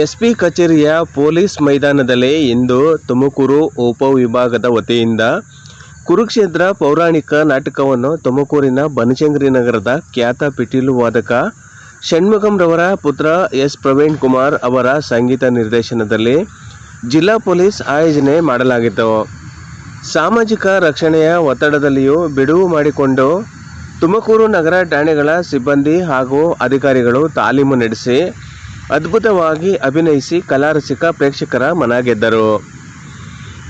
SP ಕಚೇರಿಯ police ಮೈದಾನದಲ್ಲಿ ಇಂದು ತುಮಕೂರು ಉಪವಿಭಾಗದ ವತಿಯಿಂದ ಕುರುಕ್ಷೇತ್ರ ಪೌರಾಣಿಕ ನಾಟಕವನ್ನು ತುಮಕೂರಿನ ಬನಶಂಕರಿ ನಗರದ ಖ್ಯಾತ ಪಿಟೀಲು ವಾದಕ ಷಣ್ಮುಗಂರವರ ಪುತ್ರ ಎಸ್ ಪ್ರವೀಣ್ ಕುಮಾರ್ ಅವರ ಸಂಗೀತ ನಿರ್ದೇಶನದಲ್ಲಿ ಜಿಲ್ಲಾ ಪೊಲೀಸ್ ಆಯೋಜನೆ ಮಾಡಲಾಗಿತ್ತು. ಸಾಮಾಜಿಕ ರಕ್ಷಣೆಯ ಒತ್ತಡದಲ್ಲಿಯೂ ಬಿಡುವು ಮಾಡಿಕೊಂಡು ತುಮಕೂರು ನಗರ ಠಾಣೆಗಳ ಸಿಬ್ಬಂದಿ ಹಾಗೂ ಅಧಿಕಾರಿಗಳು ತಾಲೀಮು ನಡೆಸಿ ಅದ್ಭುತವಾಗಿ ಅಭಿನಯಿಸಿ ಕಲಾರಸಿಕ ಪ್ರೇಕ್ಷಕರ ಮನ ಗೆದ್ದರು.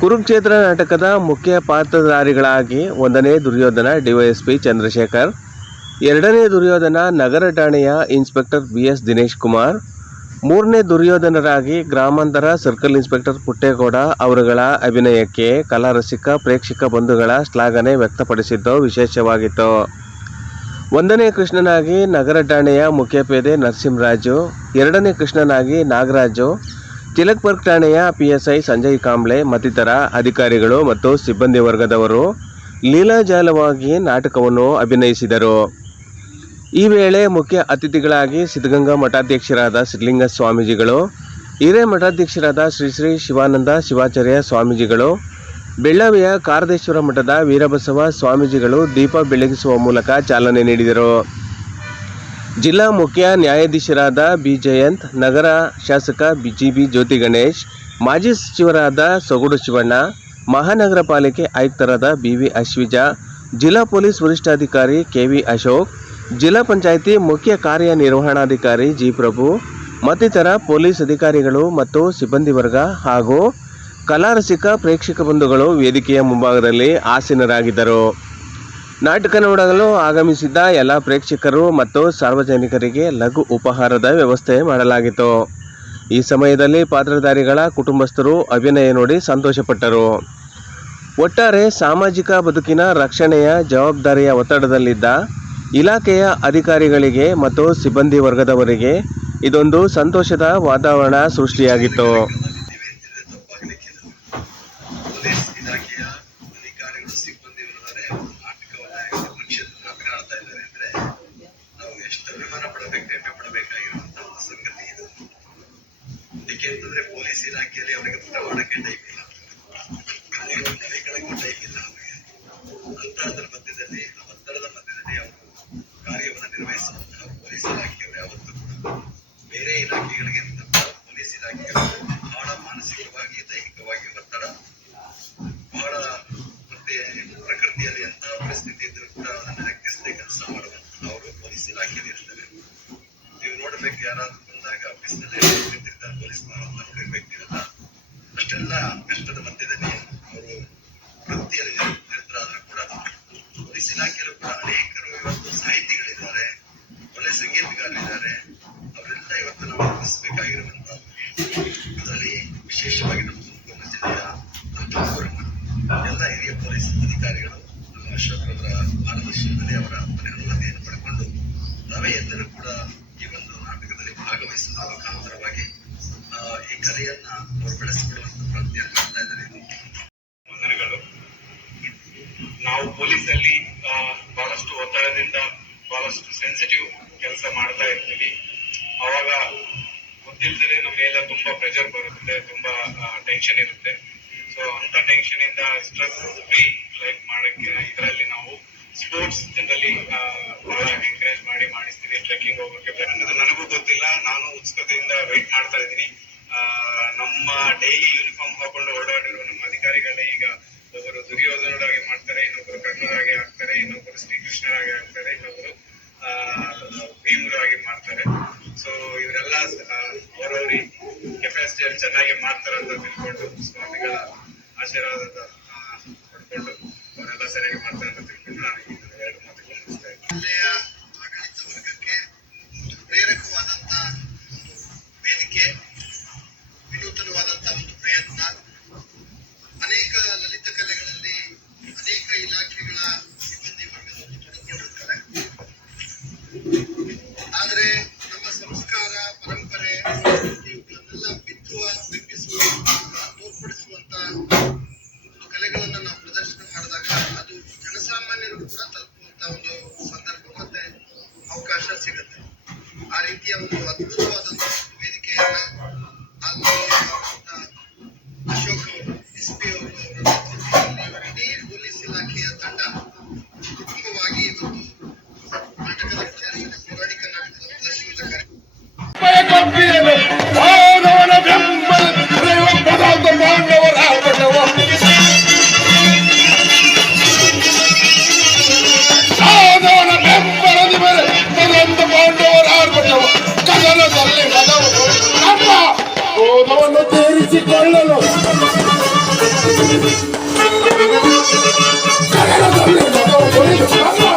ಕುರುಕ್ಷೇತ್ರ ನಾಟಕದ ಮುಖ್ಯ ಪಾತ್ರಧಾರಿಗಳಾಗಿ 1ನೇ ದುರ್ಯೋಧನ ಡಿವೈಎಸ್ಪಿ ಚಂದ್ರಶೇಖರ್, 2ನೇ ದುರ್ಯೋಧನ ನಗರ ಠಾಣೆಯ ಇನ್ಸ್ಪೆಕ್ಟರ್ BS ದಿನೇಶ್ ಕುಮಾರ್, 3ನೇ ದುರ್ಯೋಧನರಾಗಿ ಗ್ರಾಮಾಂತರ ಸರ್ಕಲ್ ಇನ್ಸ್ಪೆಕ್ಟರ್ ಪುಟ್ಟೇಗೌಡ ಅವರುಗಳ ಅಭಿನಯಕ್ಕೆ ಕಲಾರಸಿಕ ಪ್ರೇಕ್ಷಕ ಬಂಧುಗಳ ಶ್ಲಾಘನೆ ವ್ಯಕ್ತಪಡಿಸಿದ್ದು ವಿಶೇಷವಾಗಿತ್ತು. 1ನೇ ಕೃಷ್ಣನಾಗಿ ನಗರ ಠಾಣೆಯ ಮುಖ್ಯಪೇದೆ ನರಸಿಂಹರಾಜು, 2ನೇ ಕೃಷ್ಣನಾಗಿ ನಾಗರಾಜು, ತಿಲಕ್ ಪಾರ್ಕ್ ಠಾಣೆಯ PSI ಸಂಜಯ್ ಕಾಂಬ್ಳೆ ಮತ್ತಿತರ ಅಧಿಕಾರಿಗಳು ಮತ್ತು ಸಿಬ್ಬಂದಿ ವರ್ಗದವರು ಲೀಲಾಜಾಲವಾಗಿ ನಾಟಕವನ್ನು ಅಭಿನಯಿಸಿದರು. ಈ ವೇಳೆ ಮುಖ್ಯ ಅತಿಥಿಗಳಾಗಿ ಸಿದ್ಧಗಂಗಾ ಮಠಾಧ್ಯಕ್ಷರಾದ ಶ್ರೀಲಿಂಗ ಸ್ವಾಮೀಜಿಗಳು, ಹಿರೇ ಮಠಾಧ್ಯಕ್ಷರಾದ ಶ್ರೀ ಶ್ರೀ ಶಿವಾನಂದ ಶಿವಾಚಾರ್ಯ ಸ್ವಾಮೀಜಿಗಳು, ಬೆಳ್ಳಾವಿಯ ಕಾರದೇಶ್ವರ ಮಠದ ವೀರಬಸವ ಸ್ವಾಮೀಜಿಗಳು ದೀಪ ಬೆಳಗಿಸುವ ಮೂಲಕ ಚಾಲನೆ ನೀಡಿದರು. ಜಿಲ್ಲಾ ಮುಖ್ಯ ನ್ಯಾಯಾಧೀಶರಾದ B ಜಯಂತ್, ನಗರ ಶಾಸಕ GB ಜ್ಯೋತಿ ಗಣೇಶ್, ಮಾಜಿ ಸಚಿವರಾದ ಸೊಗಡು ಶಿವಣ್ಣ, ಮಹಾನಗರ ಪಾಲಿಕೆ ಆಯುಕ್ತರಾದ BV ಅಶ್ವಿಜಾ, ಜಿಲ್ಲಾ ಪೊಲೀಸ್ ವರಿಷ್ಠಾಧಿಕಾರಿ KV ಅಶೋಕ್, ಜಿಲ್ಲಾ ಪಂಚಾಯಿತಿ ಮುಖ್ಯ ಕಾರ್ಯನಿರ್ವಹಣಾಧಿಕಾರಿ G ಪ್ರಭು ಮತ್ತಿತರ ಪೊಲೀಸ್ ಅಧಿಕಾರಿಗಳು ಮತ್ತು ಸಿಬ್ಬಂದಿ ವರ್ಗ ಹಾಗೂ ಕಲಾರಸಿಕ ಪ್ರೇಕ್ಷಕ ಬಂಧುಗಳು ವೇದಿಕೆಯ ಮುಂಭಾಗದಲ್ಲಿ ಆಸೀನರಾಗಿದ್ದರು. ನಾಟಕ ನೋಡಲು ಆಗಮಿಸಿದ್ದ ಎಲ್ಲ ಪ್ರೇಕ್ಷಕರು ಮತ್ತು ಸಾರ್ವಜನಿಕರಿಗೆ ಲಘು ಉಪಹಾರದ ವ್ಯವಸ್ಥೆ ಮಾಡಲಾಗಿತ್ತು. ಈ ಸಮಯದಲ್ಲಿ ಪಾತ್ರಧಾರಿಗಳ ಕುಟುಂಬಸ್ಥರು ಅಭಿನಯ ನೋಡಿ ಸಂತೋಷಪಟ್ಟರು. ಒಟ್ಟಾರೆ ಸಾಮಾಜಿಕ ಬದುಕಿನ ರಕ್ಷಣೆಯ ಜವಾಬ್ದಾರಿಯ ಒತ್ತಡದಲ್ಲಿದ್ದ ಇಲಾಖೆಯ ಅಧಿಕಾರಿಗಳಿಗೆ ಮತ್ತು ಸಿಬ್ಬಂದಿ ವರ್ಗದವರಿಗೆ ಇದೊಂದು ಸಂತೋಷದ ವಾತಾವರಣ ಸೃಷ್ಟಿಯಾಗಿತ್ತು. ಏಕೆಂತಂದ್ರೆ ಪೊಲೀಸ್ ಇಲಾಖೆಯಲ್ಲಿ ಅವರಿಗೆ ಪ್ರಮಾಣಕ್ಕೆ ಟೈಮ್ ಇಲ್ಲ, ಟೈಮ್ ಇಲ್ಲ. ಅಂತಹದ್ರ ಮಧ್ಯದಲ್ಲಿ ಆ ಒತ್ತಡದ ಮಧ್ಯದಲ್ಲಿ ಅವರು ಕಾರ್ಯವನ್ನು ನಿರ್ವಹಿಸುವಂತಹ ಪೊಲೀಸ್ ಇಲಾಖೆಯವರು ಯಾವತ್ತೂ ಕೂಡ ಬೇರೆ ಇಲಾಖೆಗಳಿಗೆ ಪೊಲೀಸ್ ಇಲಾಖೆಯವರು ಬಹಳ ಮಾನಸಿಕವಾಗಿ ದೈಹಿಕವಾಗಿ ಒತ್ತಡ, ಬಹಳ ಮತ್ತೆ ಪ್ರಕೃತಿಯಲ್ಲಿ ಎಂತಹ ಪರಿಸ್ಥಿತಿ ಇದ್ರೂ ಕೂಡ ಅದನ್ನು ಲೆಕ್ಕಿಸದೆ ಕೆಲಸ ಮಾಡುವಂತಹ ಅವರು ಪೊಲೀಸ್ ಇಲಾಖೆಯಲ್ಲಿ ಇರ್ತಾರೆ. ನೀವು ನೋಡ್ಬೇಕು, ಯಾರಾದ್ರೂ ಬಂದಾಗ ಆಫೀಸ್ನಲ್ಲಿ ಪೊಲೀಸ್ ನೋಡಿರ್ಬೇಕಿರಲ್ಲ, ಅಷ್ಟೆಲ್ಲ ಕಷ್ಟದ ಮಧ್ಯದಲ್ಲಿ ಅವರು ವೃತ್ತಿಯಲ್ಲಿ ನಿರತರಾದರೂ ಕೂಡ ಪೊಲೀಸ್ ಇಲಾಖೆಯಲ್ಲೂ ಕೂಡ ಅನೇಕರು ಇವತ್ತು ಸಾಹಿತಿಗಳಿದ್ದಾರೆ, ಒಳ್ಳೆ ಸಂಗೀತಗಾರರಿದ್ದಾರೆ. ಅವರೆಲ್ಲ ಇವತ್ತು ನಾವು ಗಮನಿಸಬೇಕಾಗಿರುವಂತಹ ಅದರಲ್ಲಿ ವಿಶೇಷವಾಗಿ ನಮ್ಮ ತುಮಕೂರು ಜಿಲ್ಲೆಯ ಎಲ್ಲ ಹಿರಿಯ ಪೊಲೀಸ್ ಅಧಿಕಾರಿಗಳು ನಮ್ಮ ಅಶೋಕ್ ಅವರ ಮಾರ್ಗದರ್ಶನದಲ್ಲಿ ಅವರ ಅನುಮತಿಯನ್ನು ಪಡೆದುಕೊಂಡು ನಾವೇ ಎಲ್ಲರೂ ಕೂಡ ಈ ಒಂದು ನಾಟಕದಲ್ಲಿ ಭಾಗವಹಿಸುವ ಮುಖಾಂತರವಾಗಿ ಈ ಕಲೆಯನ್ನ ಅವರು ಬೆಳೆಸಿಕೊಳ್ಳುವಂತ ಪ್ರಯತ್ನ ಮಾಡ್ತಾ ಇದ್ದಾರೆ. ವಂದನೆಗಳು. ನಾವು ಪೊಲೀಸಲ್ಲಿ ಬಹಳಷ್ಟು ಒತ್ತಡದಿಂದ ಬಹಳಷ್ಟು ಸೆನ್ಸಿಟಿವ್ ಕೆಲಸ ಮಾಡ್ತಾ ಇರ್ತೀವಿ. ಅವಾಗ ಗೊತ್ತಿಲ್ಲದೆ ನಮ್ಮೆಲ್ಲ ತುಂಬಾ ಪ್ರೆಷರ್ ಬರುತ್ತೆ, ತುಂಬಾ ಟೆನ್ಷನ್ ಇರುತ್ತೆ. ಸೊ ಅಂತ ಟೆನ್ಷನ್ ಇಂದ ಸ್ಟ್ರೆಸ್ ಫ್ರೀ ಲೈಫ್ ಮಾಡಕ್ಕೆ ಇದರಲ್ಲಿ ನಾವು ಸ್ಪೋರ್ಟ್ಸ್ ಜನರಲ್ಲಿ ಬಹಳ ಎಂಕರೇಜ್ ಮಾಡಿಸ್ತೀವಿ. ಟ್ರೆಕ್ಕಿಂಗ್ ಹೋಗೋಕೆ ಅನ್ನೋದು ನನಗೂ ಗೊತ್ತಿಲ್ಲ, ನಾನು ಉತ್ಸುಕತೆಯಿಂದ ವೆಯ್ಟ್ ಮಾಡ್ತಾ ಇದ್ದೀನಿ. ನಮ್ಮ ಡೈಲಿ ಯೂನಿಫಾರ್ಮ್ ಹಾಕೊಂಡು ಓಡಾಡಿರುವ ನಮ್ಮ ಅಧಿಕಾರಿಗಳೇ ಈಗ ಒಬ್ಬರು ದುರ್ಯೋಧನರಾಗಿ ಮಾಡ್ತಾರೆ, ಇನ್ನೊಬ್ಬರು ಕರ್ಣರಾಗಿ ಆಗ್ತಾರೆ, ಇನ್ನೊಬ್ಬರು ಶ್ರೀಕೃಷ್ಣರಾಗಿ ಆಗ್ತಾರೆ, ಇನ್ನೊಬ್ಬರು ಭೀಮರಾಗಿ ಮಾಡ್ತಾರೆ. ಸೊ ಇವರೆಲ್ಲ ಅವರವ್ರಿ ಕೆಪಾಸಿಟಿಯಲ್ಲಿ ಚೆನ್ನಾಗಿ ಮಾಡ್ತಾರೆ ಅಂತ ತಿಳ್ಕೊಂಡು ಸ್ವಾಮಿಗಳ ಆಶೀರ್ವಾದ ಪಡ್ಕೊಂಡು ಅವರೆಲ್ಲ ಸರಿಯಾಗಿ ಮಾಡ್ತಾರೆ ಅಂತ ತಿಳ್ಕೊಂಡು ನಾನು ಎರಡು ಮಾತುಗಳು ಮುಗಿಸ್ತಾ ಇದ್ದೀನಿ. ಆಡಳಿತ ವರ್ಗಕ್ಕೆ ಪ್ರೇರಕವಾದಂತ ಒಂದು ವೇದಿಕೆ, ವಿನೂತನವಾದಂತಹ ಒಂದು ಪ್ರಯತ್ನ. ಅನೇಕ ಲಲಿತ ಕಲೆಗಳಲ್ಲಿ ಅನೇಕ ಇಲಾಖೆಗಳ ಸಿಬ್ಬಂದಿ ವರ್ಗದವರು ತೊಡಗಿಕೊಂಡಿರ್ತಾರೆ. ಆದರೆ ನಮ್ಮ ಸಂಸ್ಕಾರ, ಪರಂಪರೆ, ಇವುಗಳನ್ನೆಲ್ಲ ಬಿತ್ತುವ, ಬಿಂಬಿಸುವ, ತೋರ್ಪಡಿಸುವಂತ ಒಂದು ಕಲೆಗಳನ್ನ ನಾವು ಪ್ರದರ್ಶನ ಮಾಡಿದಾಗ ಅದು ಜನಸಾಮಾನ್ಯರು ಕೂಡ ತಲುಪುವಂತ ಒಂದು ಸಂದರ್ಭ ಮತ್ತೆ ಅವಕಾಶ ಸಿಗುತ್ತೆ. ಆ ರೀತಿಯ ಒಂದು ಅದ್ಭುತ ಗಗನದಲ್ಲಿ ಮದವು ನಮ್ಮ ಕ್ರೋಧವನ್ನು ತೀರಿಸಿಕೊಳ್ಳಲು ಗಗನದಲ್ಲಿ ಮದವು ಕುರಿತು ನಮ್ಮ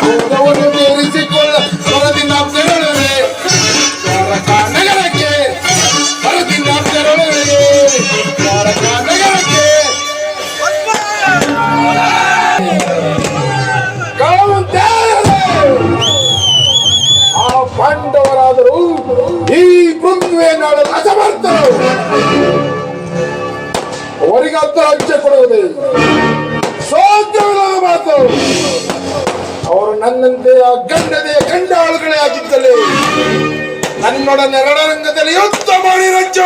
ಕ್ರೋಧವನ್ನು ತೀರಿಸಿಕೊಳ್ಳ ಹೊರದಿಂದ ತೆರಳುವೆ ದ್ವಾರಕ ನಗರಕ್ಕೆ ಹೊರದಿಂದ ತೆರಳುವೆ ದ್ವಾರಕ ನಗರಕ್ಕೆ ಆ ಪಾಂಡವರಾದರೂ ಈ ಮೃತ್ಯುವೆ ನಾಡಲು ಅಸಮರ್ಥರು ಅವರಿಗೆ ಅರ್ಥ ಹಂಚೆ ಕೊಡುವುದಿಲ್ಲ ಸೋದ್ಯವಿಲ್ಲದ ಮಾತು ಅವರು ನನ್ನಂತೆ ಆ ಗಂಡನೆಯ ಗಂಡಾಳುಗಳೇ ಆಗಿದ್ದಲೇ ನನ್ನೊಡನೆ ರಣರಂಗದಲ್ಲಿ ಯುದ್ಧ ಮಾಡಿ ರಜ್ಜ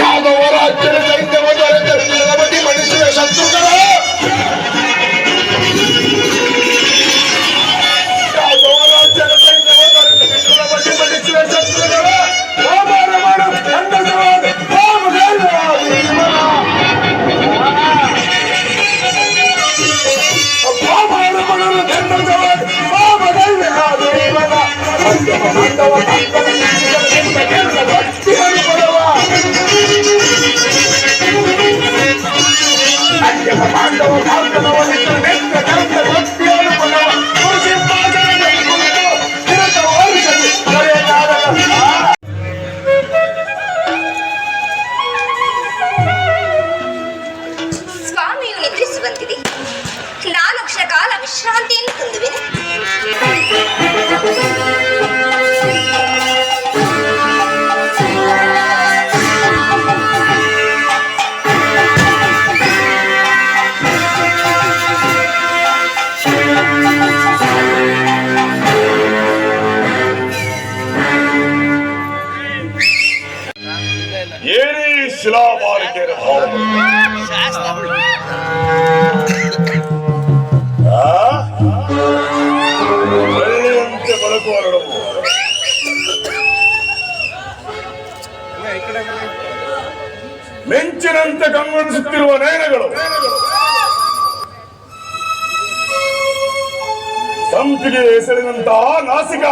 ಯಾದವ ರಾಜ್ಯದ ಸೈನ್ಯವತಿ ಮನುಷ್ಯ ಶತ್ರುಗಳ ಸ್ವಾಮಿಯು ನಿದ್ರಿಸುವಂತಿದೆ. ನಾನು ಕ್ಷಣಕಾಲ ವಿಶ್ರಾಂತಿಯನ್ನು ಹೊಂದುವೆನು. ಏನೇ ಶಿಲಾಮಾಲಿಕೆಯ ಭಾವ ಬೆಳ್ಳಿಯಂತೆ ಬೆಳಗುವ ನಡುವು ಮಿಂಚಿನಂತೆ ಕಂಗೊಳಿಸುತ್ತಿರುವ ನಯನಗಳು ಸಂಪಿಗೆ ಹೆಸರಿನಂತಹ ನಾಸಿಕ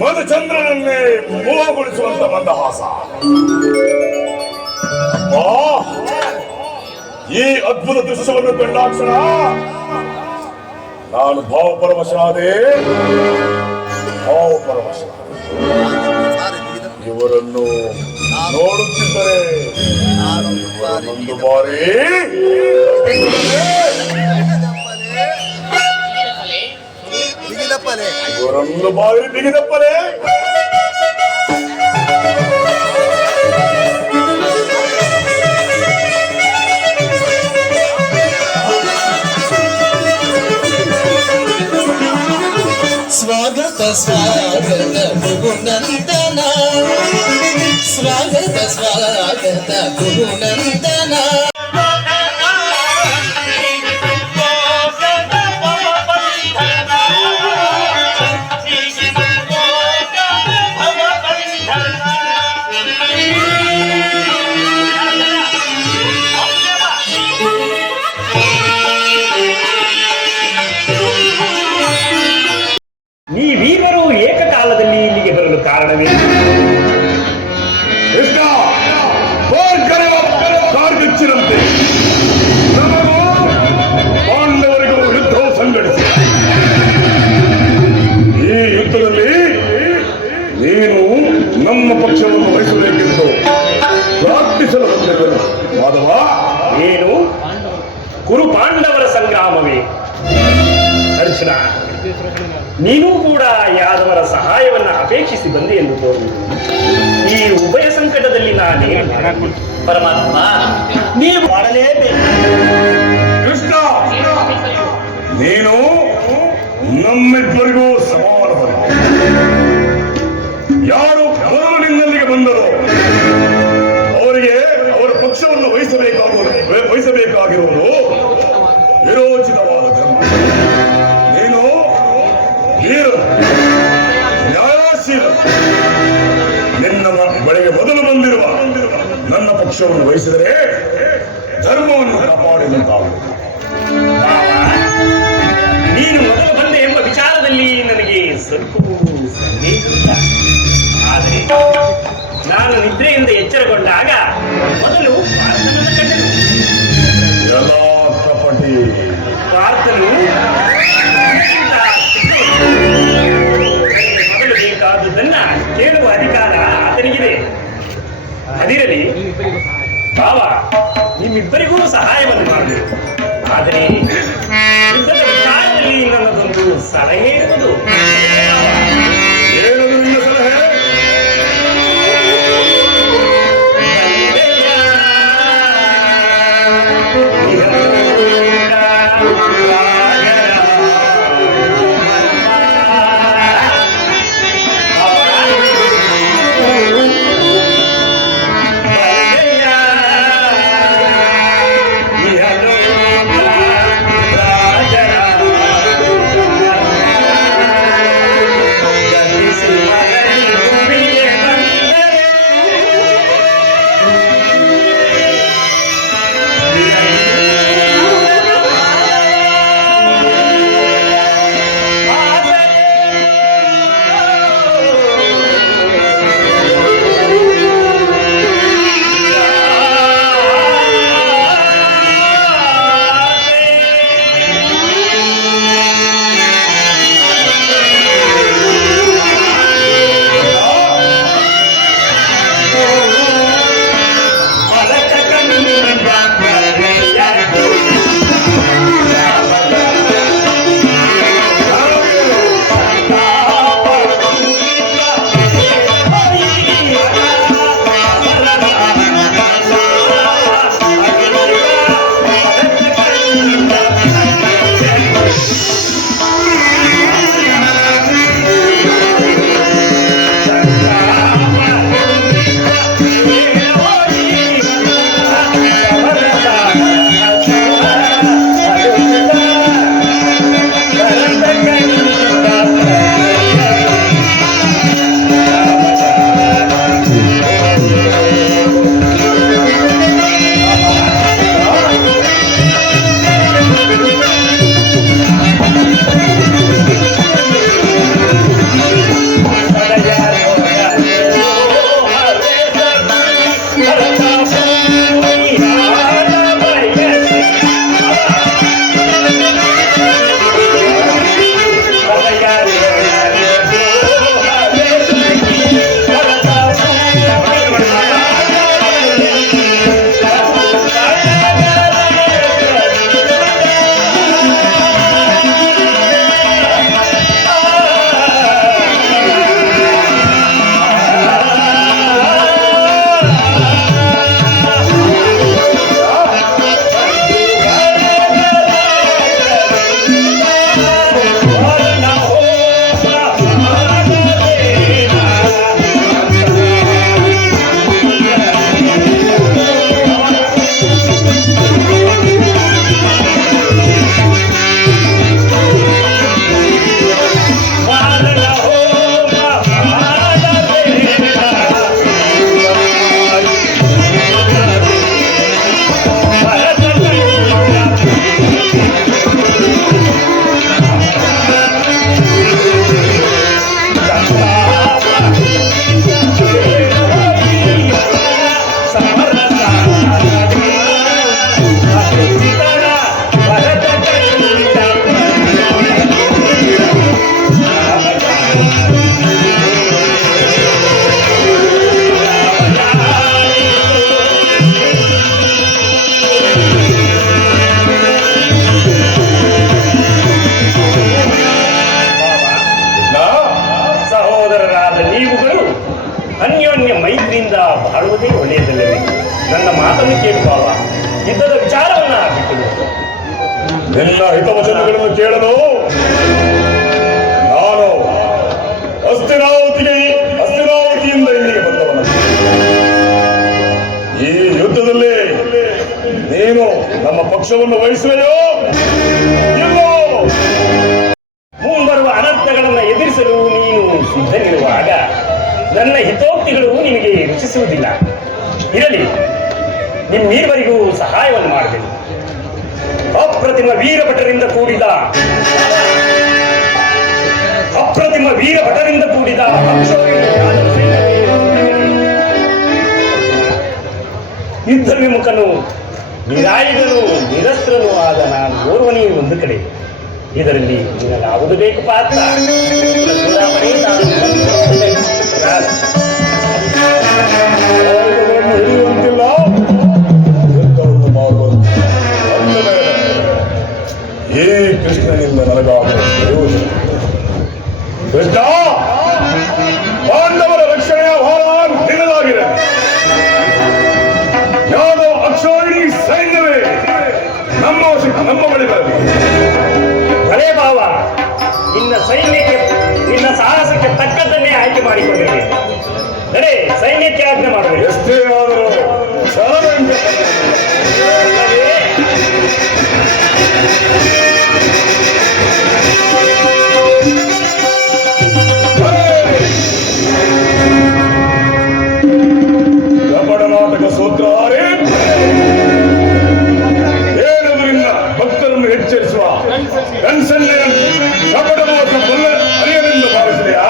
ಮಧುಚಂದ್ರನನ್ನೇ ಮೋಹಗೊಳಿಸುವಂತ ಮಂದಹಾಸ ಈ ಅದ್ಭುತ ದೃಶ್ಯವನ್ನು ಕಂಡಾಕ್ಷಣ ನಾನು ಭಾವಪರವಶನಾದೆ. ಇವರನ್ನು ನೋಡುತ್ತಿದ್ದರೆ ಒಂದು ಬಾರಿ ಇವರೊಂದು ಬಾರಿ ಬಿಗಿದಪ್ಪಲೆ ಸ್ವಾಗತ ಸ್ವಾಗತ ಗುರುನಂದನ ಸ್ವಾಗತ ಸ್ವಾಗತ ಗುರುನಂದನ ನೀವೀಗರೂ ಏಕಕಾಲದಲ್ಲಿ ಇಲ್ಲಿಗೆ ಬರಲು ಕಾರಣವೇನು? ಕಾರ್ಗಚ್ಚಿರಂತೆ ನಮಗೂ ಪಾಂಡವರಿಗೂ ಯುದ್ಧವು ಸಂಘಟಿಸಿ ಈ ಯುದ್ಧದಲ್ಲಿ ನೀನು ನಮ್ಮ ಪಕ್ಷವನ್ನು ವಹಿಸಬೇಕೆಂದು ಪ್ರಾರ್ಥಿಸಲು ಬಂದಿರುವೆನು. ಮಾಧವ, ಏನು ಕುರು ಪಾಂಡವರ ಸಂಗ್ರಾಮವೇ? ಅರ್ಜುನ, ನೀನು ಕೂಡ ಯಾದವರ ಸಹಾಯವನ್ನ ಅಪೇಕ್ಷಿಸಿ ಬಂದೆ ಎಂದು ತೋರು. ಈ ಉಭಯ ಸಂಕಟದಲ್ಲಿ ನಾನೇ ಪರಮಾತ್ಮ ನೀವು ಮಾಡಲೇಬೇಕು. ಕೃಷ್ಣ, ನೀನು ನಮ್ಮಿಬ್ಬರಿಗೂ ಸಮಾನವಲ್ಲ. ಯಾರು ಮೊದಲು ನಿನ್ನಲ್ಲಿಗೆ ಬಂದರೋ ಅವರಿಗೆ ಅವರ ಪಕ್ಷವನ್ನು ವಹಿಸಬೇಕಾಗಿರುವುದು ವಿರೋಚಿತವಾದ ಧರ್ಮ. ನೀನು ವೀರ ನ್ಯಾಯಶೀಲ, ನಿನ್ನ ಬಳಿಗೆ ಮೊದಲು ಬಂದಿರುವ ನನ್ನ ಪಕ್ಷವನ್ನು ವಹಿಸಿದರೆ ಧರ್ಮವನ್ನು ಕಾಪಾಡಿದಂತಾಗುವುದು. ನೀನು ಮೊದಲು ವಿಚಾರದಲ್ಲಿ ನನಗೆ ಸ್ವಲ್ಪ ಸಂದೇಹ ಇಲ್ಲ. ಆದರೆ ನಾನು ನಿದ್ರೆಯಿಂದ ಎಚ್ಚರಗೊಂಡಾಗ ಮೊದಲು ಪಾರ್ಥನನ್ನು ಕಂಡನು. ಎಲ್ಲ ಕಪಟಿ. ಪಾರ್ಥನು ಮೊದಲು ಬೇಕಾದುದನ್ನ ಕೇಳುವ ಅಧಿಕಾರ ಆತನಿಗಿದೆ. ಅದಿರಲಿ ಬಾವ, ನಿಮ್ಮಿಬ್ಬರಿಗೂ ಸಹಾಯವನ್ನು ಮಾಡಬೇಕು. ಆದರೆ ಯುದ್ಧದ ವಿಚಾರದಲ್ಲಿ ನನ್ನದೊಂದು ಸಲಹೆ ಇರುವುದು. ಏನದು ನಿನ್ನ ಸಲಹೆ? ಬಾಳುವುದೇ ಒಳ್ಳೆಯದಲ್ಲವೇ? ನನ್ನ ಮಾತನ್ನು ಕೇಳುವ ಯುದ್ಧದ ವಿಚಾರವನ್ನ ಬಿಟ್ಟುಬಿಡು. ಎಲ್ಲ ಹಿತವಚನಗಳನ್ನು ಕೇಳಲು ನಾನು ಹಸ್ತಿನಾವತಿಯಿಂದ ಇಲ್ಲಿಗೆ ಬಂದವನು. ಈ ಯುದ್ಧದಲ್ಲಿ ನೀನು ನಮ್ಮ ಪಕ್ಷವನ್ನು ವಹಿಸುವೆಯೋ ಇಲ್ಲೋ? ಮುಂಬರುವ ಅನರ್ಥಗಳನ್ನು ಎದುರಿಸಲು ನೀನು ಸಿದ್ಧನಿರುವಾಗ ನನ್ನ ಹಿತೋಕ್ತಿಗಳು ನಿನಗೆ ರುಚಿಸುವುದಿಲ್ಲ. ಇರಲಿ, ನಿಮ್ಮಿರುವರಿಗೂ ಸಹಾಯವನ್ನು ಮಾಡಬೇಕು. ಅಪ್ರತಿಮ ವೀರಭಟರಿಂದ ಕೂಡಿದ ಅಪ್ರತಿಮ ವೀರ ಭಟರಿಂದ ಕೂಡಿದ ಅಕ್ಷೋಹಿಣಿ ಯಾದವ ಸೈನ್ಯವೇ ಯುದ್ಧ ವಿಮುಖನು ನಿರಾಯುಧನು ನಿರಸ್ತ್ರನು ಆದ ನಾನು ಓರ್ವನೇ ಒಂದು ಕಡೆ. ಇದರಲ್ಲಿ ನಿನಗಾವುದು ಬೇಕು ಪಾತ್ರ? ಚೂಡಾಮಣಿ ನಾನು ಆಯುಧಗಳನ್ನು ಹಿಡಿಯುವಂತಿಲ್ಲ, ಯುದ್ಧವನ್ನು ಮಾಡುವಂತಿಲ್ಲ. ಅಂದ ಮೇಲೆ ಈ ಕೃಷ್ಣನಿಂದ ನನಗಾಗುವ ಪ್ರಯೋಜನ. ಕೃಷ್ಣ, ಪಾಂಡವರ ರಕ್ಷಣೆಯ ಭಾರ ನಿನ್ನದಾಗಿದೆ. ಯಾದವ ಅಕ್ಷೋಹಿಣಿ ಸೈನ್ಯವೇ ನಮ್ಮ ಬಳಿ ಬರಲಿ. ಭಲೇ ಭಾವ, ನಿನ್ನ ಸೈನ್ಯಕ್ಕೆ ನಿನ್ನ ಸಾಹಸಕ್ಕೆ ತಕ್ಕದ್ದನ್ನೇ ಆಯ್ಕೆ ಮಾಡಿಕೊಂಡಿದ್ದೇನೆ. ನಡೆ, ಸೈನ್ಯಕ್ಕೆ ಆಜ್ಞೆ ಮಾಡಬೇಕು. ಎಷ್ಟೇ ಆದರೂ ಚಾಲನೆ ಕಪಟನಾಟಕ ಸೂತ್ರಧಾರಿ ಏನದರಿಂದ ಭಕ್ತರನ್ನು ಎಚ್ಚರಿಸುವ ಕನ್ಸನ್ನೆಯ ಕಪಟನಾಥ ಅರಿಯನೆಂದು ಭಾವಿಸಿದೆಯಾ?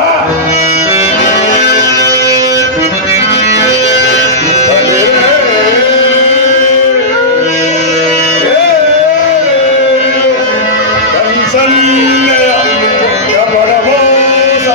ಕನ್ಸನ್ನೆಯ ಕಪಟಮೋಸ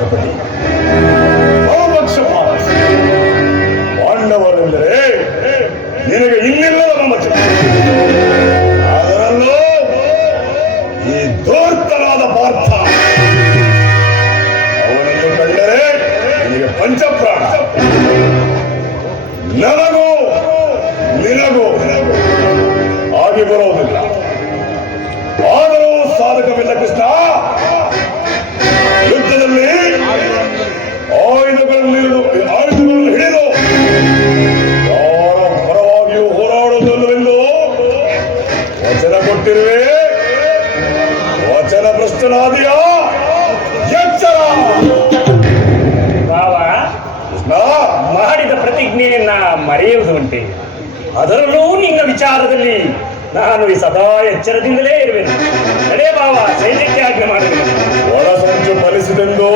ಕಪಟಿ ಪಾಂಡವರೆಂದರೆ ನಿನಗೆ ಇನ್ನಿಲ್ಲದ ಮಮತೆ. ಅದರಲ್ಲೂ ಈ ಧೂರ್ತನಾದ ಪಾರ್ಥ, ಅವನನ್ನು ಕಂಡರೆ ನಿನಗೆ ಪಂಚಪ್ರಾಣ. ನನಗೂ ನಿನಗೂ ಆಗಿ ಬರೋದಿಲ್ಲ. ಆದರೂ ಸಾಧಕವಿಲ್ಲ ಕೃಷ್ಣ. ಯುದ್ಧದಲ್ಲಿ ಆಯುಧಗಳನ್ನು ಹಿಡಿದು ಯಾರ ಪರವಾಗಿಯೂ ಹೋರಾಡುವುದಿಲ್ಲವೆಂದು ವಚನ ಕೊಟ್ಟಿರುವೆ. ವಚನ ಭ್ರಷ್ಟನಾದಿಯ ಎಚ್ಚರ. ಭಾವ, ಮಾಡಿದ ಪ್ರತಿಜ್ಞೆಯನ್ನ ಮರೆಯುವುದುಂಟೆ. ಅದರಲ್ಲೂ ನಿನ್ನ ವಿಚಾರದಲ್ಲಿ ನಾನು ಸದಾ ಎಚ್ಚರದಿಂದಲೇ ಇರುವೆನು. ನಡೆ ಭಾವ, ಸೈನ್ಯಕ್ಕೆ ಆಜ್ಞೆ ಮಾಡಬೇಕು. ಒಳಸಂಚು ಫಲಿಸಿದೆಂದು